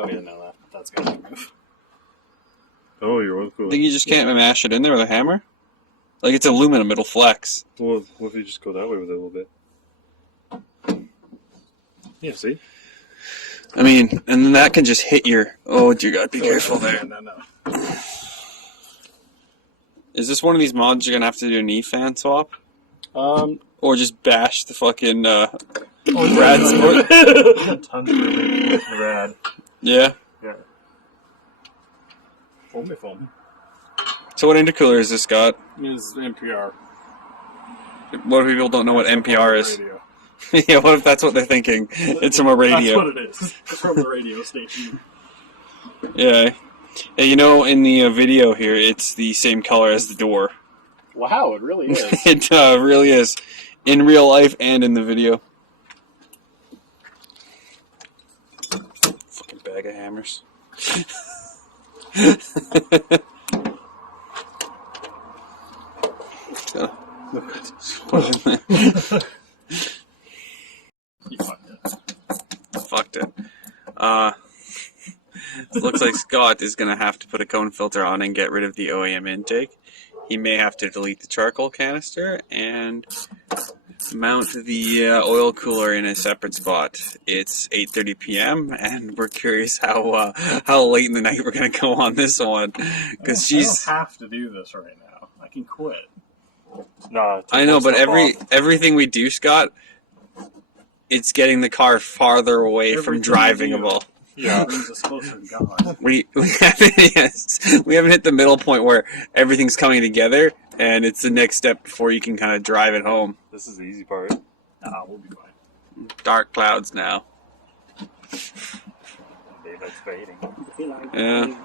Oh yeah, no, that's gonna move. Oh, your oil cooler. I think you just can't mash it in there with a hammer? Like, it's aluminum, it'll flex. Well, what if you just go that way with it a little bit? Yeah, see? I mean, and then that can just hit your... Oh, dear God, be careful there. No. Is this one of these mods you're going to have to do a knee fan swap? Or just bash the fucking rad sport? Tons of rad. Yeah. Yeah. Foam. So what intercooler is this got? It's NPR. What if people don't know what NPR is? Radio. Yeah, what if that's what they're thinking? It's from a radio. That's what it is. It's from a radio station. Yeah. Yeah, you know, in the video here, it's the same color as the door. Wow, it really is. It really is. In real life and in the video. Fucking bag of hammers. You fucked it. Fucked it. Looks like Scott is going to have to put a cone filter on and get rid of the OEM intake. He may have to delete the charcoal canister and mount the oil cooler in a separate spot. It's 8:30 p.m. and we're curious how late in the night we're going to go on this one. Because I don't have to do this right now. I can quit. Nah, I know, but everything we do, Scott, it's getting the car farther away from drivingable. Yeah, brings us closer to God. We haven't hit the middle point where everything's coming together, and it's the next step before you can kind of drive it home. This is the easy part. Nah, we'll be fine. Dark clouds now. Daylight's fading. Yeah.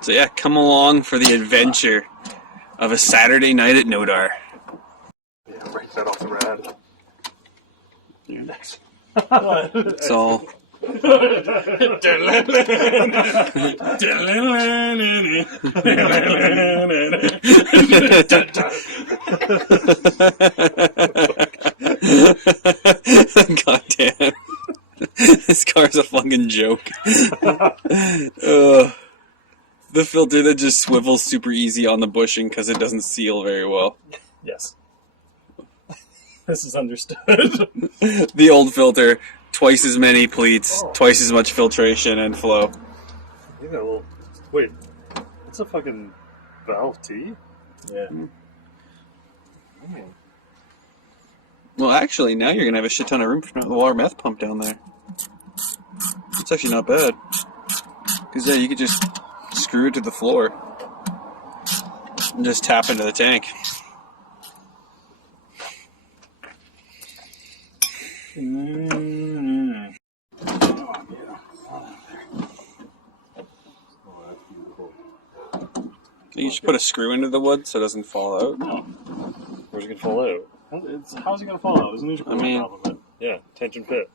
So yeah, come along for the adventure of a Saturday night at Nodar. Yeah, break that off the rad. Next. It's all... God damn. This car's a fucking joke. The filter that just swivels super easy on the bushing because it doesn't seal very well. Yes. This is understood. The old filter, twice as many pleats, twice as much filtration and flow. Yeah, well, wait. It's a fucking valve T? Yeah. Well, actually, now you're going to have a shit ton of room for the water meth pump down there. It's actually not bad. Because, yeah, you could just screw it to the floor and just tap into the tank. Mm-hmm. Oh, yeah. Oh, that's beautiful. You should put a screw into the wood so it doesn't fall out. No. Where's it gonna fall out? How's it going to fall out? There's no problem with it. Yeah, tension fit.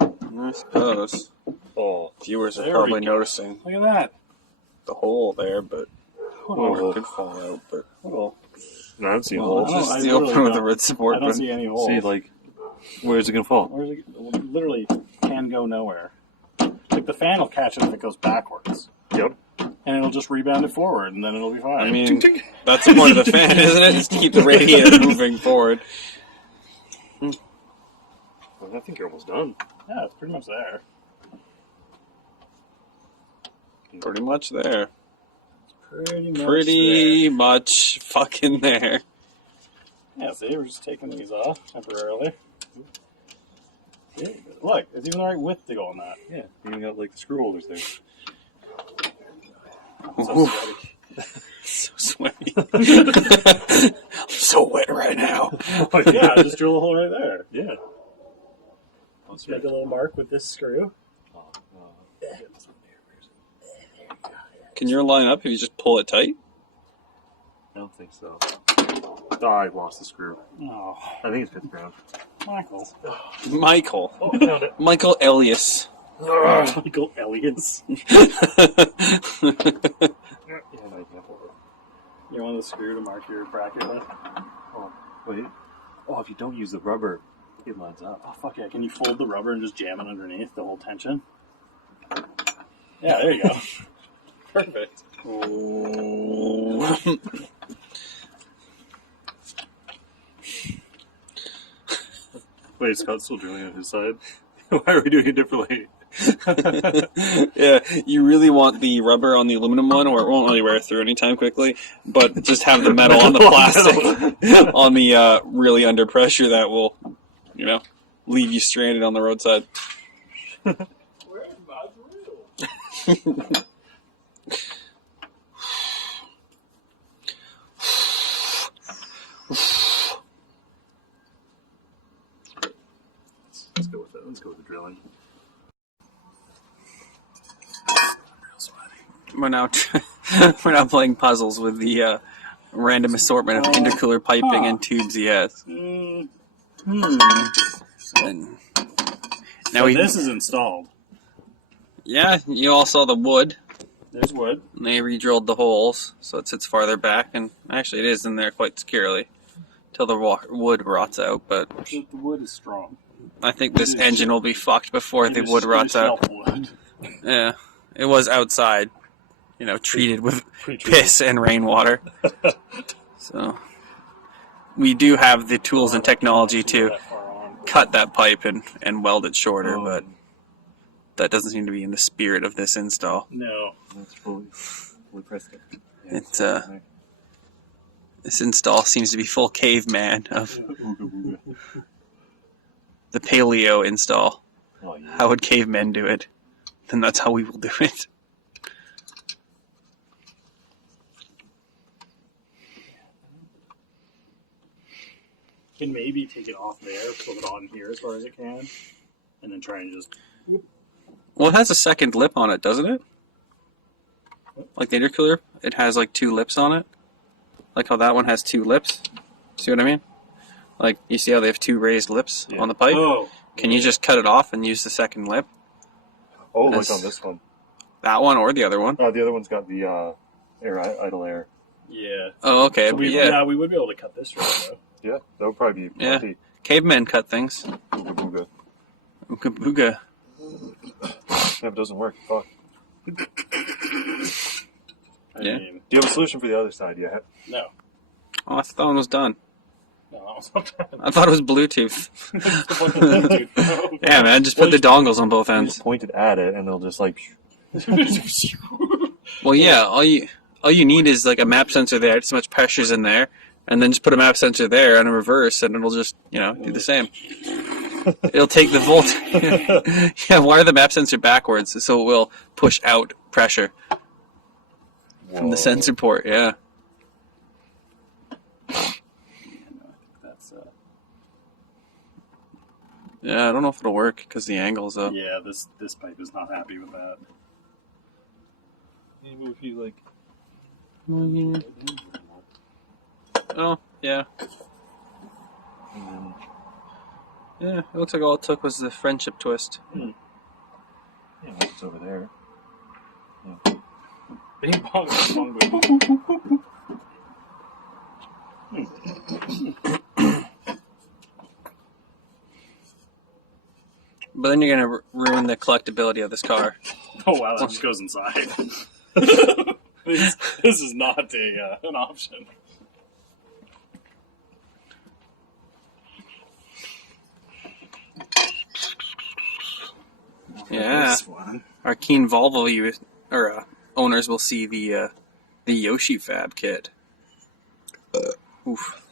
I suppose. Oh, Viewers are There probably we go. noticing Look at that. the hole there, but Oh, it could fall out. But well, no, I haven't seen Well, holes. I just don't- the really open with the don't- red support. I don't But see any holes. See, like, where's it gonna fall? Where's it? Literally can go nowhere. Like the fan will catch it if it goes backwards, Yep. and it'll just rebound it forward, and then it'll be fine. I mean, that's the point of the fan, isn't it? Is to keep the radiator moving forward. Well, I think you're almost done. yeah, it's pretty much there. Pretty much there. Pretty much Much fucking there. there. Yeah, see, we're just taking these off temporarily. Yeah, look, it's even the right width to go on that. Yeah, you even got like the screw holders there. So So sweaty. I'm so wet right now. yeah, just drill a hole right there. Yeah. Just make a little mark with this screw. Can yours line up if you just pull it tight? I don't think so. Oh, I lost the screw. Oh, I think it's 5th ground. Michael. Michael. Oh, I found it. Michael Elias. Michael Elliot's. Yeah, no, you can't hold it. You want the screw to mark your bracket with? Oh, wait. Oh, if you don't use the rubber, it lines up. Oh, fuck yeah. Can you fold the rubber and just jam it underneath the whole tension? Yeah, there you go. Perfect. Oh. Wait, Scott's still drilling on his side. Why are we doing it differently? Yeah, you really want the rubber on the aluminum one, or it won't really wear through anytime quickly. But just have the metal on the plastic on the really under pressure that will, leave you stranded on the roadside. Where's my drill? Let's go with that. Let's go with the drilling. We're now playing puzzles with the random assortment of intercooler piping and tubes he has. And now this is installed. Yeah, you all saw the wood. There's wood. And they re-drilled the holes, so it sits farther back, and actually it is in there quite securely till the wood rots out. But The wood is strong. I think this engine will be fucked before the wood rots out. Wood. Yeah, it was outside, treated with piss and rainwater. So we do have the tools and technology to cut that pipe and weld it shorter, but that doesn't seem to be in the spirit of this install. No. That's fully pressed. This install seems to be full caveman of the paleo install. Oh, yeah. How would cavemen do it? Then that's how we will do it. Can maybe take it off there, flip it on here as far as it can, and then try and just... Well, it has a second lip on it, doesn't it? Like the intercooler, it has like 2 lips on it. Like how that one has 2 lips. See what I mean? Like, you see how they have 2 raised lips on the pipe? Oh. Can you just cut it off and use the second lip? Oh, like on this one. That one or the other one? Oh, the other one's got the idle air. Yeah. Oh, okay. So we would be able to cut this right though. Yeah, that would probably be Yeah. plenty. Cavemen cut things. Booga booga. Ooga booga. If it doesn't work, fuck. I Yeah. mean, Do you have a solution for the other side yet? no. Oh, I thought that one was done. No, that was not done. I thought it was Bluetooth. That's the point of the Bluetooth. Yeah, man, just put the dongles on both You ends. just point it at it, and they'll just like... Well, yeah, all you need is like a map sensor there. So much pressure's in there, and then just put a map sensor there and a reverse, and it'll just do the same. It'll take the volt. Yeah, wire the map sensor backwards so it will push out pressure from the sensor port. Yeah. That's Yeah, I don't know if it'll work because the angle's up. yeah. This pipe is not happy with that. Maybe if you like... Oh, yeah. Yeah, it looks like all it took was the friendship twist. Yeah, it's over there. Bing bong, bong, boom. But then you're going to ruin the collectability of this car. Oh wow, that just goes inside. this is not an option. Yeah. This one. Our keen Volvo owners will see the Yoshi Fab kit. Oof.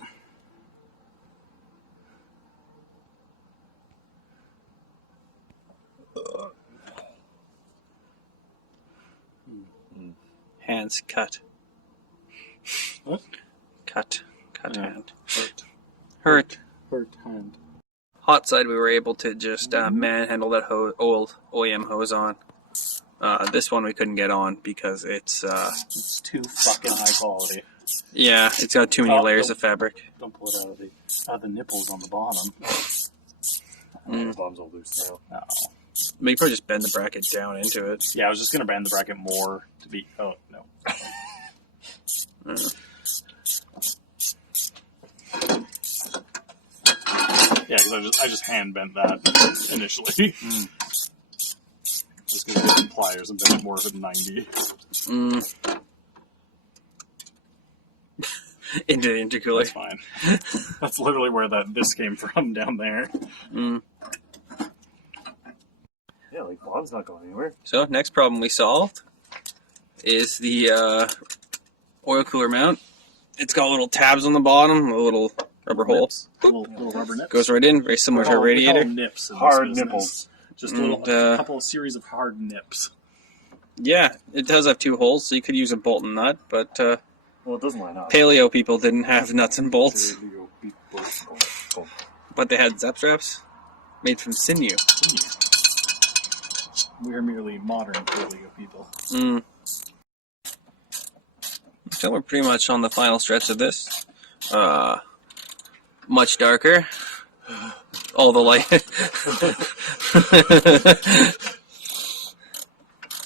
Hands cut. What? Cut Yeah. hand. Hurt. Hurt hand. Hot side, we were able to just manhandle that old OEM hose on. This one we couldn't get on because it's too fucking high quality. yeah, it's got too many layers of fabric. Don't pull it out of the nipples on the bottom. The bottom's all loose now. No. But you probably just bend the bracket down into it. Yeah, I was just gonna bend the bracket more to be. Oh no. Yeah, because I just hand bent that initially. Just gonna get some pliers and bend it more of a 90. Into the intercooler. That's fine. That's literally where this came from down there. Yeah, like Bob's not going anywhere. So next problem we solved is the oil cooler mount. It's got little tabs on the bottom, a little rubber hole. Little rubber nips. Goes right in, very similar to a We call radiator. them nips in this Hard business. nipples. Just And, a couple of series of hard nips. Yeah, it does have 2 holes, so you could use a bolt and nut, but Well, it doesn't line up. paleo people didn't have nuts and bolts, but they had zap straps made from sinew. We're merely modern paleo people. So we're pretty much on the final stretch of this. Much darker. All the light.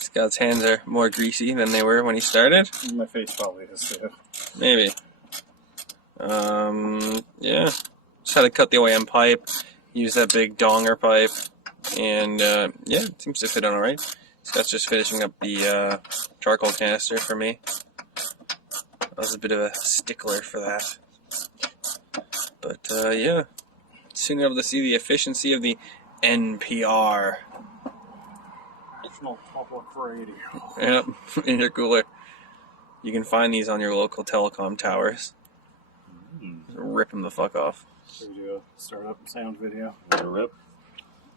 Scott's hands are more greasy than they were when he started. My face probably is too. Maybe. Yeah. Just had to cut the OEM pipe, use that big donger pipe, and yeah, it seems to fit on alright. Scott's just finishing up the charcoal canister for me. I was a bit of a stickler for that. But yeah, soon able to see the efficiency of the NPR. National Public Radio. Yep, intercooler. You can find these on your local telecom towers. Rip them the fuck off. Should we do a startup sound video? Rip.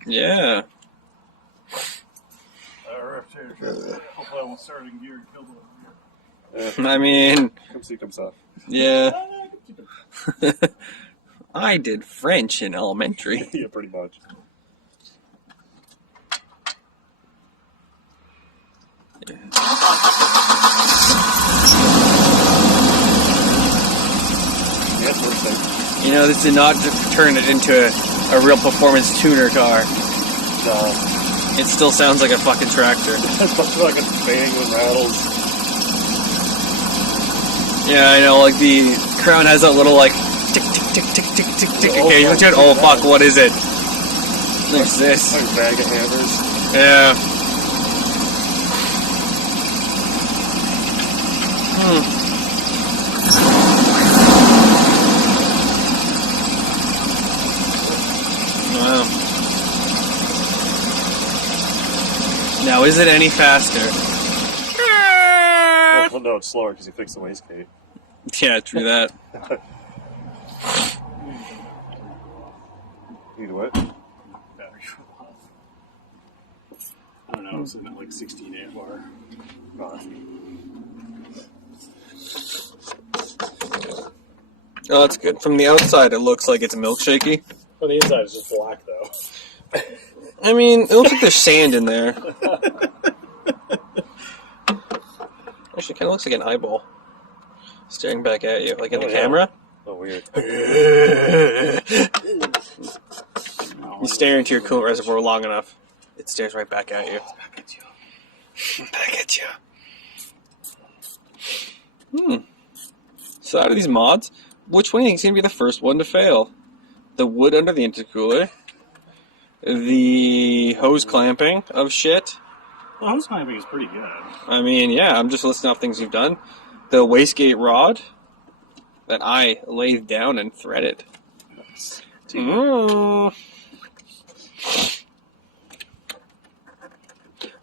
Yeah. Hopefully I won't start in gear and kill the I mean, Come see, come soft. yeah. I did French in elementary. Yeah, pretty much. Yeah, it's worth it. You know, this did not turn it into a real performance tuner car. It still sounds like a fucking tractor. It's like a bang with rattles. Yeah, I know, like the Crown has that little like tick tick tick tick tick tick tick occasionally to it. Oh fuck, what is it? What's this? Like a bag of hammers. Yeah. Wow. Now, is it any faster? Well, no, it's slower because you fixed the wastegate. Yeah, true that. Either way. battery off. I don't know, I'm sitting at like 16 amp bar. Oh, that's good. From the outside, it looks like it's milkshakey. Well, the inside is just black though. I mean, it looks like there's sand in there. Actually, it kind of looks like an eyeball staring back at you, like in the yeah. camera. Oh, weird. You stare into your coolant reservoir long enough, it stares right back at you. Back at you. Back at you. So out of these mods, which one do you think is going to be the first one to fail? The wood under the intercooler, the hose clamping of shit. The hose clamping is pretty good. I mean, yeah, I'm just listing off things you've done. The wastegate rod that I laid down and threaded.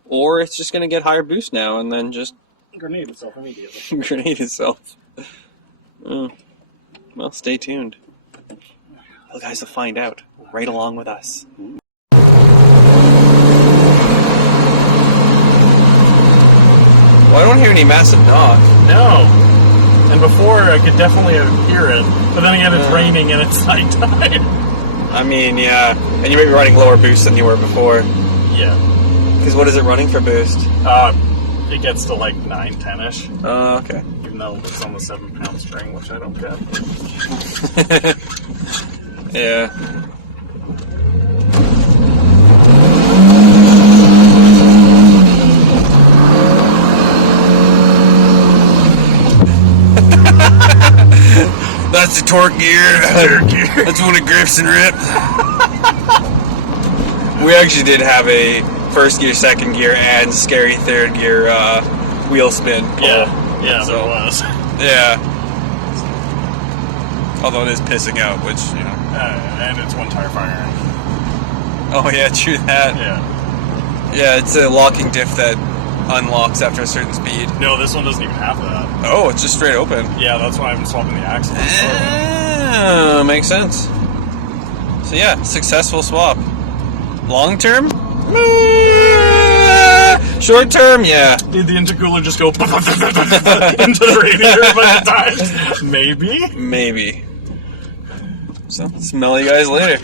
Or it's just going to get higher boost now and then just Grenade itself immediately. grenade itself. Well, stay tuned. You guys will find out right along with us. Well, I don't hear any massive knock. No. And before I could definitely hear it, but then again it's raining and it's nighttime. I mean, yeah, and you may be running lower boost than you were before. Yeah. Because what is it running for boost? It gets to like 9, 10-ish. Okay. Even though it's on the 7-pound string, which I don't get. Yeah. That's the torque gear. That's when it grips and rips. We actually did have a first gear, second gear, and scary third gear wheel spin. Yeah, So- there was. Yeah. Although it is pissing out, which, you know. And it's one tire firing. Oh, yeah, true that. Yeah. Yeah, it's a locking diff that unlocks after a certain speed. No, this one doesn't even have that. Oh, it's just straight open. Yeah, that's why I'm swapping the axle. Oh, makes sense. So yeah, successful swap. Long term? Short term, yeah. Did the intercooler just go into the radiator a bunch of times? Maybe. Maybe. So, smell you guys later.